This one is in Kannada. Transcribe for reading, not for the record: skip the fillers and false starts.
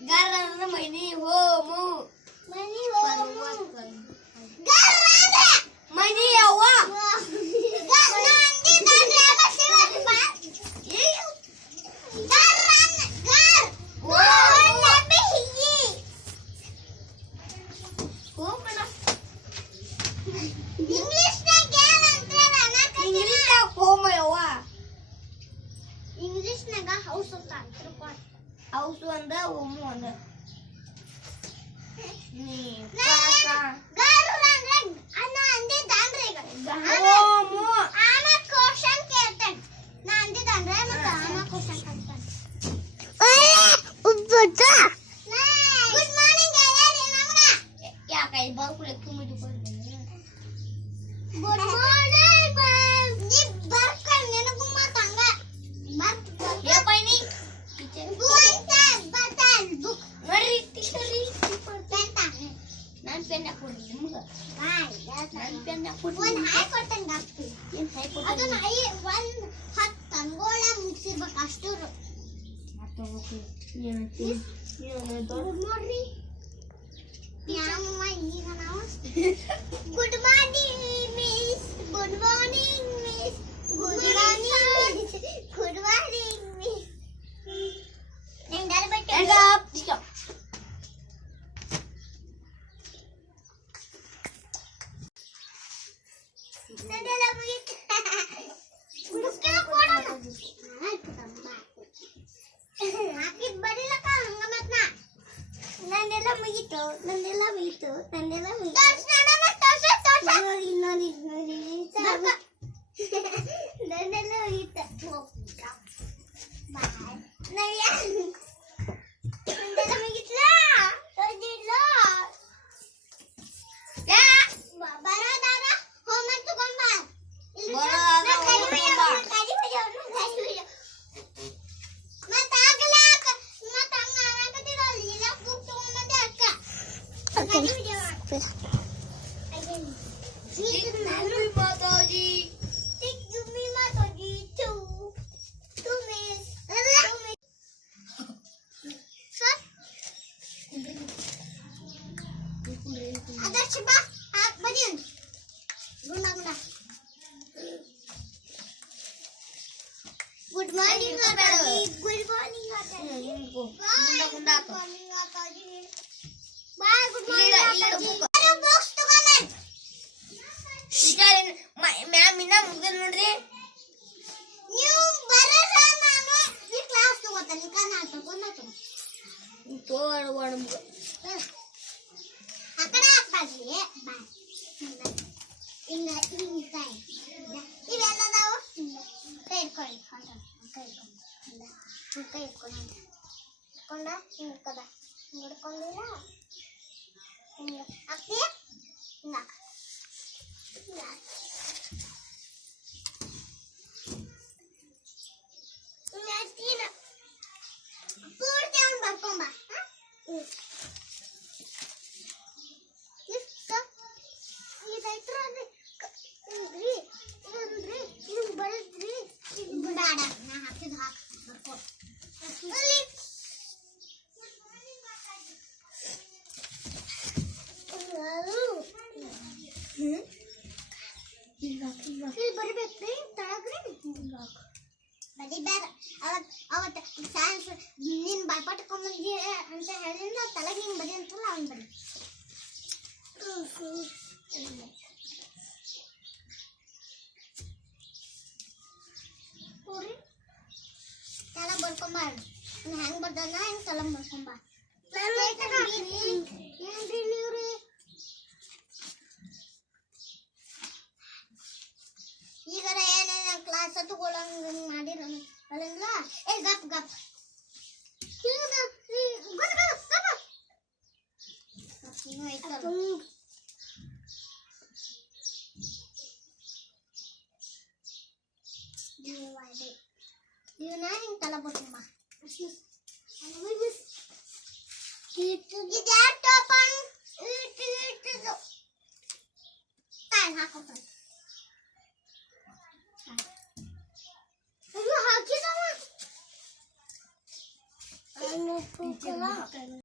ಗಾರ ಅಂದ್ರೆ ಮನಿ ಹೋಮು ಮನಿ ಹೋಮು ಗಾರ ಅಂದ್ರೆ ಮನಿ ಅವ್ವ ನಂದಿ ದಂಡ್ರೆ ಬಸಿವಲ್ಲಿ ಬಾ ಗಾರ್ ಓ ನಬಿಹಿ ಹೋಮನ ಇಂಗ್ಲಿಷ್ ನಾಗ ಏನಂತಾರ ಇಂಗ್ಲಿಷ್ ನಾಗ ಹೋಮ ಅವ್ವ ಇಂಗ್ಲಿಷ್ ನಾಗ ಹೌಸ್ ಅಂತ ಅಂತಾರಪ್ಪ ಹೌಸ್ ಒಂದ ಹೋಮು ಒಂದ ನೀ ಗಾರು ಅಂದ್ರೆ ಅಣ್ಣ ಅಂದಿ ದಾಂಡ್ರೆ ಈಗ ಹೋಮು ಆಮ ಕ್ವಶ್ಚನ್ ಕೇಳ್ತೇನೆ ನಾ ಅಂದಿ ದಾಂಡ್ರೆ ಮತ್ತೆ ಆಮ ಕ್ವಶ್ಚನ್ ಕೇಳ್ತೇನೆ ಗುಡ್ ಮಾರ್ನಿಂಗ್ ಯಾರು ನಮಗ ಯಾಕ ಈ ಬಾಕುಲೆ ಕುಮಿದು ಬಂದೆ ಗುಡ್ ಮಾರ್ನಿಂಗ್ ನೀ ಬರ್ಕ ನನಗೂ ಮಾತಂಗ ಏ ಪೈನಿ ಟೀಚರ್ ಬಟನ್ ಬುಕ್ ನೋಡ್ರಿ ಟೀಚರ್ ಪೆನ್ ತಾನೆ ನಾನು ಪೆನ್ ಹಾಕೊಂಡಿ ನಿಮ್ಗೆ ನಾನು ಪೆನ್ ಹಾಕೊಂಡಿ ಒಂದು ಹಾಯ್ ಕೊಡ್ತೇನೆ ಗಾಪ್ತಿ ಏನು ಹೈ ಅದನ್ನ ಒಂದು 10 ಅಂಗೋಳ ಮುಗಿಸಿರ್ಬೇಕು ಅಷ್ಟು ಗುಡ್ ಮಾರ್ನಿಂಗ್ ಯಾಮಮ್ಮ ಈಗ ನಾವು good morning miss good morning miss good morning good morning miss ಎಂದಾರು ಬಿಟ್ಟು ನಂದೆಲ್ಲ ಮುಗಿತು ಮುಸ್ಕೆಲ್ಲ ಕೊಡೋಣ ಹಾಕಿದ್ ಬರಿಲಕ್ಕ ಹಂಗ ಮತ್ನ ನಂದೆಲ್ಲ ಮುಗಿತು ನಂದೆಲ್ಲ ಮುಗಿತು ನಂದೆಲ್ಲ ಮುಗಿತು ನೋಡಿ ನೋಡಿ ನೋಡಿ ನಂದೆಲ್ಲ ಮುಗಿತು ನಂದೆಲ್ಲ ಮುಗಿತ್ಲಾ ಓದಿಲ್ಲ ಬರೋದಾರ ಹೋಮ್ವರ್ಕ್ ತಗೊಂಬ good morning good morning bye good morning box ತಗೊಂಡೆ ಟೀಚರ್ ಮ್ಯಾಮ್ ಇನ್ನ ಮುಗಿದ ನೋಡ್ರಿ ನೀವು ಬರಲ್ಲ ನಾನು ಈ ಕ್ಲಾಸ್ ತಗೋತಾನೆ ಕರ್ನಾಟಕ ಬಂದತು ತೋಡ ಒಣ ಆ ಕಡೆ ಹಾಕ್ಬಾರ್ರಿ ಬಾಯ್ ಇನ್ನ ಕೈ ಇವೆಲ್ಲ ನಾವು ಕೈ ಇಟ್ಕೊಳ್ಳಿ ಕೈ ಇಟ್ಕೊಂಡು ಇಟ್ಕೊಂಡ ಹಿಂಗದ ಹಿಂಗೆ ಹಿಡ್ಕೊಂಡಿಲ್ಲ ಹಿಂಗೆ ಹಾಕ್ತೀಯ ಹಿಂಗೆ ಪೂರ್ತಿ ಅವ್ನು ಬರ್ಕೊಂಬ ಬರದ್ರಿ ಬೇಡ ನಾ ಹಾಕಿದ್ ಹಾಕ್ ಬರ್ಕೊ ಇಲ್ಲಿ ಬರಿಬೇಕ್ರಿ ತಳಗ್ರಿ ಬರೀ ಬೇಡ ಅವತ್ತು ಸೈನ್ಸ್ ನೀನು ಬಾಯ್ಪಾಟ್ಕೊಂಬಂದಿ ಅಂತ ಹೇಳಿದ್ರೆ ತಲೆಗೆ ಹಿಂಗೆ ಬರೀ ಅಂತಲ್ಲ ಅವ್ನು ಬರೀ ನೋಡ್ರಿ ತಲೆ ಬರ್ಕೊಂಬಾರ್ದು ಹೆಂಗೆ ಬರ್ದಾನ ಹೆಂಗೆ ತಲೆ ಬರ್ಕೊಂಬ ಏನ್ರಿ ನೀವ್ರಿ ಈಗಾರ ಏನೇನ ಕ್ಲಾಸ್ ತಗೊಳಂಗ ಮಾಡಿರ ಅಲ್ಲ ಏ ಗಪ್ ಗಪ್ ಇವನ ಹಿಂಗೆ ತಲೆ ಬರ್ಕೊಂಬ ಇದು ಟಾಪನ್ ಇಟ್ಟು ತಾಯಿ ಹಾಕೋತಾನೆ ಹಾಕಿದವ ಹಾಕ